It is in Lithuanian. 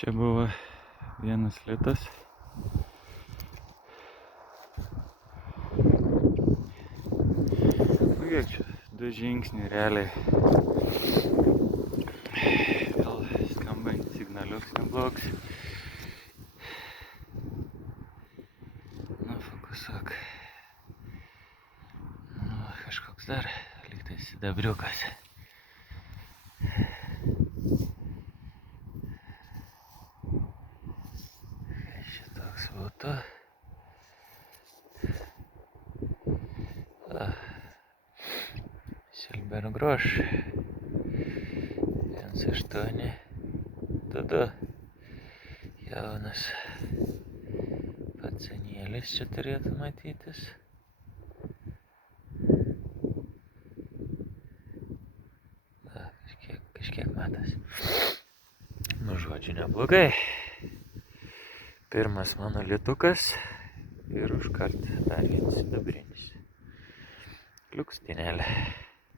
Čia buvo 1 litas. Nu kiek čia? 2 žingsniai realiai. Vėl skamba signaliuks neblogs. Nu, fokusuok. Nu, kažkoks dar lygtai sidabriukas. Šitoks būtų. Silber groš. 1,8. Tada jaunas pacanėlis čia turėtų matytis. Kažkiek matas. Nu, žodžiu, neblogai. Pirmas mano litukas ir užkart dar vienas sidabrinis. Liuks dienelė.